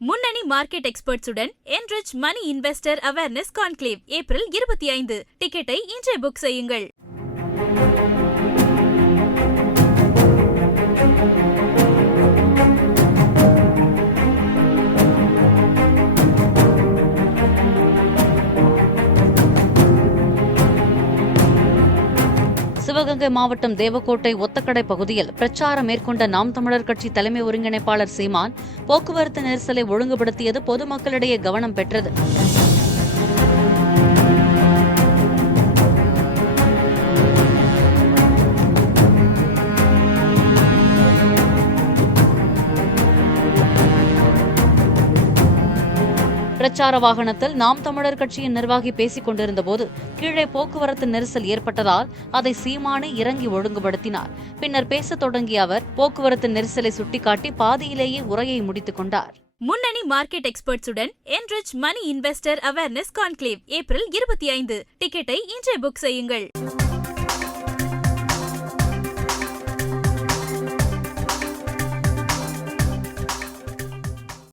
முன்னணி market எக்ஸ்பர்ட்ஸுடன் enrich money investor awareness conclave April 25. டிக்கெட்டை இன்றே புக் செய்யுங்கள். சிவகங்கை மாவட்டம் தேவக்கோட்டை ஒத்தக்கடை பகுதியில் பிரச்சாரம் மேற்கொண்ட நாம் தமிழர் கட்சி தலைமை ஒருங்கிணைப்பாளர் சீமான் போக்குவரத்து நெரிசலை ஒழுங்குபடுத்தியது பொதுமக்களிடையே கவனம் பெற்றது. பிரச்சார வாகனத்தில் நாம் தமிழர் கட்சியின் நிர்வாகி பேசிக் கொண்டிருந்தபோது கீழே போக்குவரத்து நெரிசல் ஏற்பட்டதால் அதை சீமானே இறங்கி ஒழுங்குபடுத்தினார். பின்னர் பேசத் தொடங்கிய அவர் போக்குவரத்து நெரிசலை சுட்டிக்காட்டி பாதியிலேயே உரையை முடித்துக் கொண்டார். முன்னணி market எக்ஸ்பர்ட்ஸுடன் enrich money investor awareness conclave April 25. டிக்கெட்டை இன்றே புக் செய்யுங்கள்.